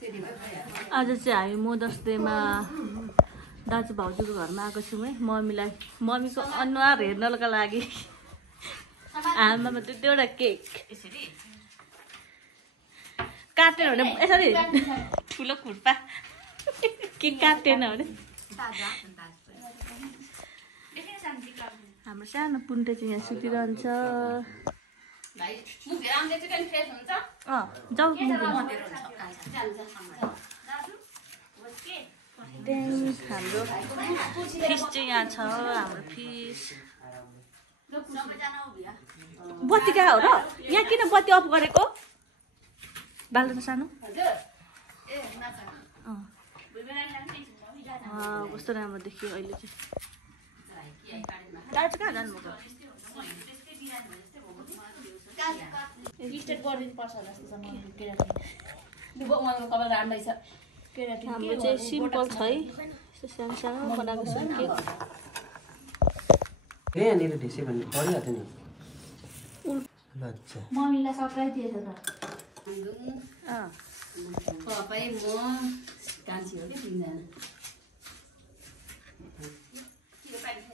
आज चाहिँ हामी मदर्स डेमा दाजु भाउजूको घरमा आएको छौँ है। मम्मीको अनुहार हेर्नका लागि आमामा दुईवटा केक काटेन भने यसरी ठुलो खुर्पा केक काटेन भने हाम्रो सानो पुन्टे चाहिँ यहाँ सुतिरहन्छ। जाऊ हाम्रो फिस चाहिँ यहाँ छ। हाम्रो फिस बत्ती कहाँ हो र? यहाँ किन बत्ती अफ गरेको? बाल्नु त सानो कस्तो राम्रो देखियो अहिले चाहिँ। दाजु कहाँ जानुभएको? हाम्रो चाहिँ सिम्पल छ है, सानो सानो बनाएको छ केक। यहाँनिर ढेसे भन्ने परिहाल्छ नि। मम्मीलाई सरप्राइज दिएछ त। तपाईँ म कान्छी हो कि तिनजना।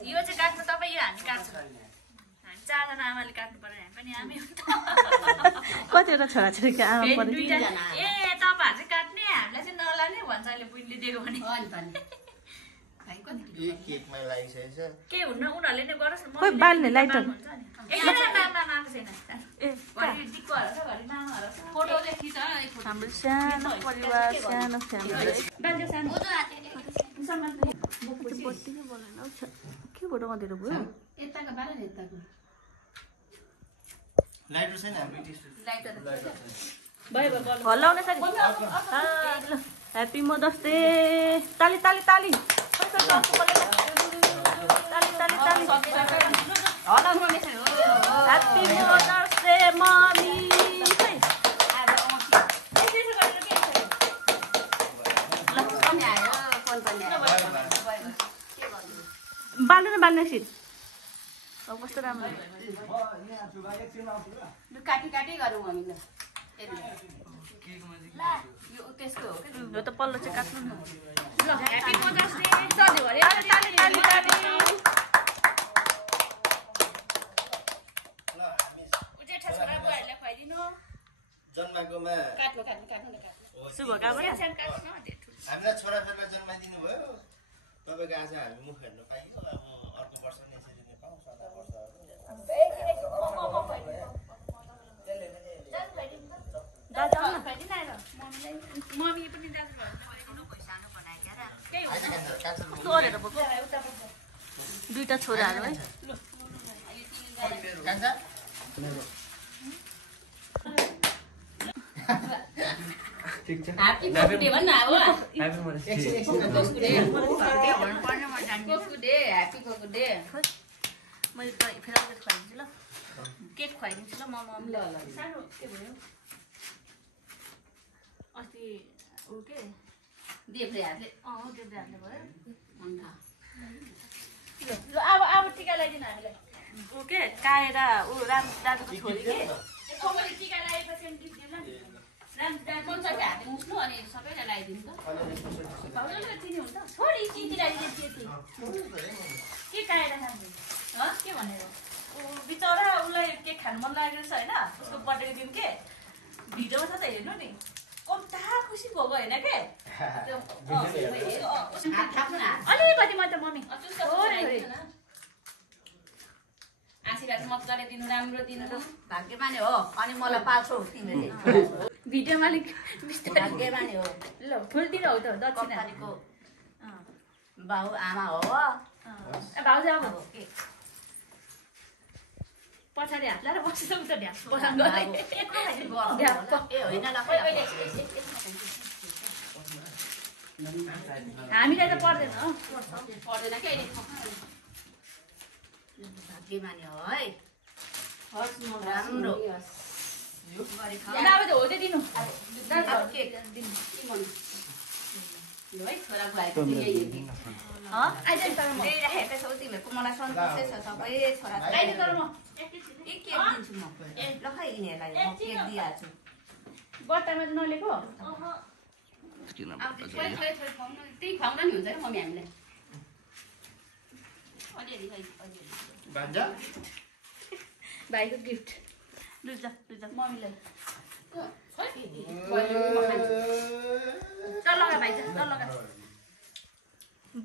यो चाहिँ काट्नु तपाईँ, यो हामी काट्छौँ। हामी चारजना आमाले काट्नु पर्यो, हामी पनि आमै हो। कतिवटा छोराछोरीको आमा पर्यो? ए तपाईँहरू चाहिँ काट्ने, हामीलाई चाहिँ नलाने भन्छ अहिले बुढीले दिएको भने। के हुन्न उनीहरूले नै गरोस् न। खोइ बाल्ने लाइटर हाम्रो सानो परिवार, सानो फ्यामिली। के फोटो अँधेरो भयो? हल्लाउन सक्छ। Happy mother's day. ताली ताली ताली ह्याप्पी मदर्स डे मम्मी। बाल्नु न बाल्नु एकछिन। कस्तो राम्रो काटी काटी गरौँ हामी ल। यो त्यस्तो हो कि यो त पल्लो चाहिँ काट्नु न। ल ह्यापी मदर्स डे। ताली ताली ताली ताली। जेठा छोरा बुवाहरूले खुवाइदिनु। जन्माकोमा काट्नु काट्नु काट्नु न काट्नु। शुभकामना। हामीलाई छोराछोरीलाई जन्माइदिनु भयो। तपाईँको आज हामी मुख हेर्न पाइयो। अब अर्को वर्ष नै यसरी नै पाउँ। सदा वर्ष मम्मी पनि दाजु दुईटा छोराहरू है। ह्यापी बर्थडे भन्न अब। Happy birthday. मैले त फेरि खुवाइदिन्छु ल, केक खुवाइदिन्छु ल। मम्मी ल सानो के भयो अस्ति ऊ के देब्रे हातले देब्रे हाल्ने भयो। अब टिका लगाइदिनु हामीलाई। ऊ के काएर ऊ राम दाजुको छोरी के टिका लगाएपछि गिफ्ट दिउँला नि। राम दाजु हातले मुस्नु अनि सबैलाई लगाइदिनु त। भाउजूले चिनी हुन्छ छोरी चिनी लगाइदिनु। के काएर खानु के भनेर ऊ बिचरा उसलाई केक खानु मन लागेको छ होइन। उसको बर्थडेको दिन के भिडियोमा छ त हेर्नु नि, कता खुसी भएको होइन के। अलिकति मात्र मम्मी आशीर्वाद मजाले दिनु, राम्रो दिनु। भाग्यमानी हो अनि मलाई पाल्छौ तिमीले। भिडियोमा अलिक भाग्यमानी हो। ल फुल दिनु हो त दक्षिणा। बाउ आमा हो। भाउजू अब पछाडि हात लाएर बस्छ उता ढ्याप पसँग हामीलाई त पर्दैन पर्दैन के भाग्यमानी हो है। राम्रो हो त्यो दिनु है छोरा खुवाएको राखेको छौ तिमीहरूको। मलाई सन्तोषै छ सबै छोरा के दिन्छु म ल खै यिनीहरूलाई म केक दिइहाल्छु। बट्टामा नलेको किन थोरै खुवाउनु त्यही खुवाउँदा नि हुन्छ मम्मी हामीलाई अलिअलि भान्जा भाइको गिफ्ट लुजा मम्मीलाई चल लगा भाइ चल लगा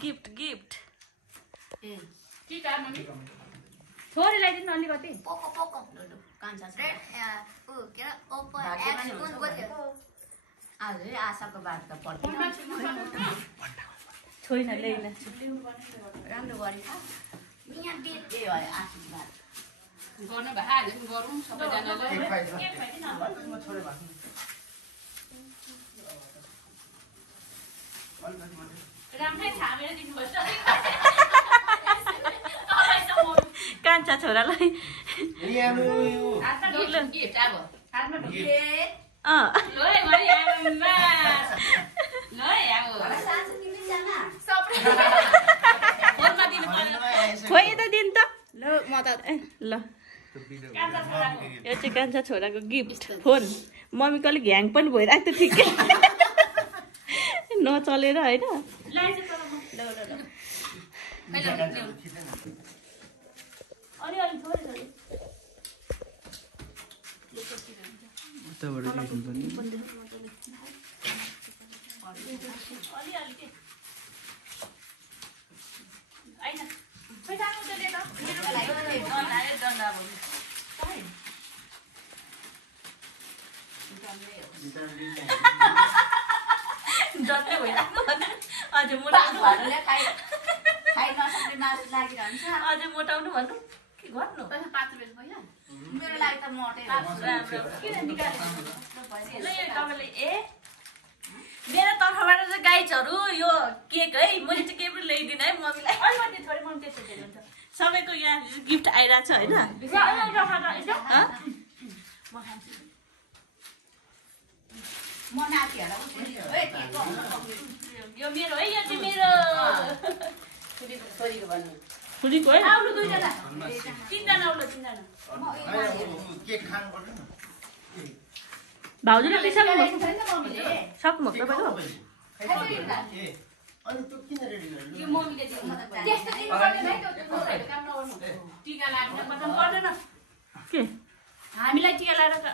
गिफ्ट टिका मम्मी छोरी ल्याइदिनु अलिकति कान्छा आशाको बात त पढ्दैन छोइन ल्याइन राम्रो गरेछ यहाँ डेट आशीर्वाद गर्नु भए हाल्यो नि गरौँ सबैजनालाई राम्रै छामेर दिनुपर्छ कान्छा छोरालाई हातमा गिफ्ट अब हातमा खोइ त दिन त ल म त ल यो चाहिँ कान्छा छोराको गिफ्ट फोन मम्मीको अलिक ह्याङ पनि भइरहेको थियो ठिकै नचलेर होइन जस्तै भइरहेको अझै मोटाउनु अझै मोटाउनु भन्नु के गर्नु 5 रुपियाँ भयो मेरो लागि त मोटे किन निकाल्नु तपाईँले ए मेरो तर्फबाट चाहिँ गाइजहरू यो केक है मैले चाहिँ केही पनि ल्याइदिनँ है मम्मीलाई अलिकति थोरै मम्मी त्यस्तो धेरै हुन्छ सबैको यहाँ गिफ्ट आइरहेको छ होइन यो मेरो है यो चाहिँ मेरो छोरीको है आउनु 2 जना 3 जना आउनु 3 जना केक खानु पर्दैन भाउजूले लिइसक्नु सक्नु तपाईँको अनि त्यो किन रेडी गर्नु यो मम्मीले दिनु त्यस्तो दिन पर्दैन काम नगर्नु टिका लाग्न पर्दैन के हामीलाई टिका लगाएर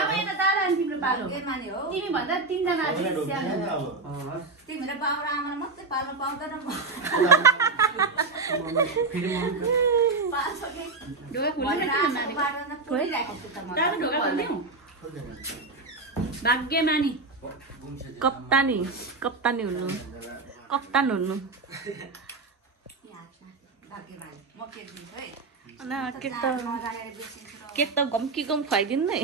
अब यता दादा अनि तिम्रो पालो तिमी भन्दा 3 जना तिमीले बाबु र आमालाई मात्रै पाल्नु पाउँदैन भाग्यमानी कप्तानी हुनु कप्तान हुनु के त गम्की गम खुवाइदिनु नै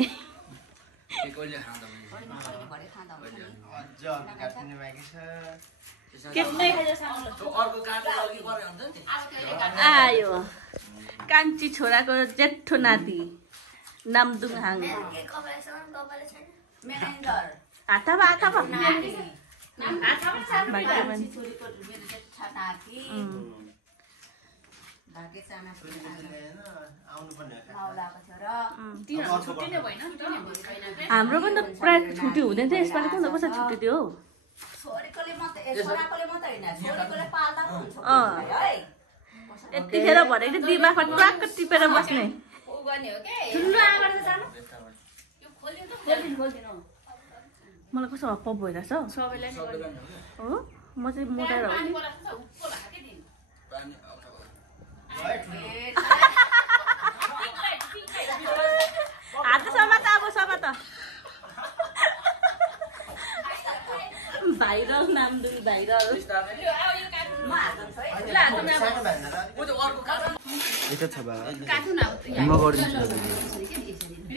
आयो कान्छी छोराको जेठो नाति नामदुङ हाङ हाम्रो पनि त प्रायः छुट्टी हुँदैन थियो यसपालि कुन कसरी छुट्टी थियो हौ यतिखेर भनेको दिमागमा ट्वाक्क टिपेर बस्ने मलाई कस्तो हप्प भइरहेछ हो म चाहिँ मोटाएर हात समात अब समात भाइरल नामदुङ भाइरल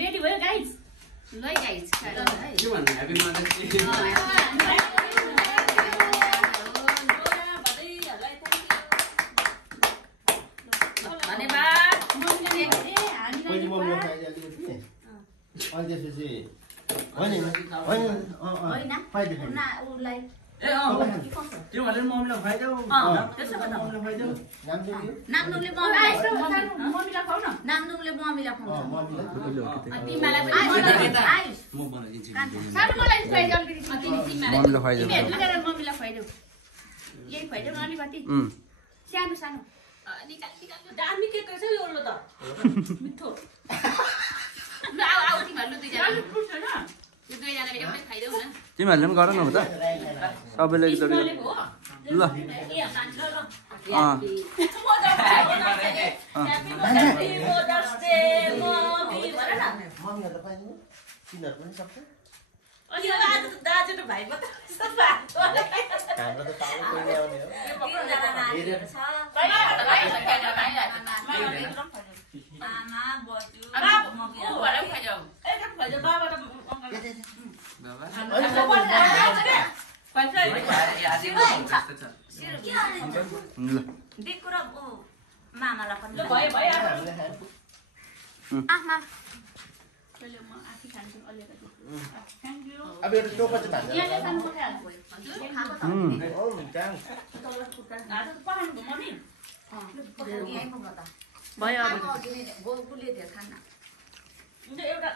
रेडी भयो गाइज ल गाइस तिमीहरूले मम्मीलाई खुवाइदेऊ त्यसो गर्दा मम्मीलाई खुवाइदेऊ नाम्दुङले मम्मीलाई खुवाउ न नाम्दुङले मम्मीलाई खुवाउँछ तिमीलाई पनि आयुष म बनाइदिन्छु सानो मलाई खुवाइदेऊ अलिकति मम्मीलाई खुवाइदेऊ तिमीहरू दुईजना मम्मीलाई खुवाइदेऊ यही खुवाइदेऊ न अलिकति सानो सानो दामी के गर्छ यो त मिठो आऊ तिमीहरू दुईजना यो दुईजना मेरो पनि खाइदेऊ न तिमीहरूले पनि गर न हो त सबैले एकचोटि ल मम्मीहरू त पाइदिनु तिनीहरू पनि सक्छ दाजु र भाइ मात्र हाम्रो त पालो कोही आउने हो आमा बजु ल दिक्कु र मामालाई पनि हामीले खायौँ अब एउटा टोपा चाहिँ भान्जा भयो अब एउटा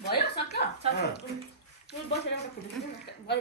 भयो सक्यो बसेर एउटा फुट भयो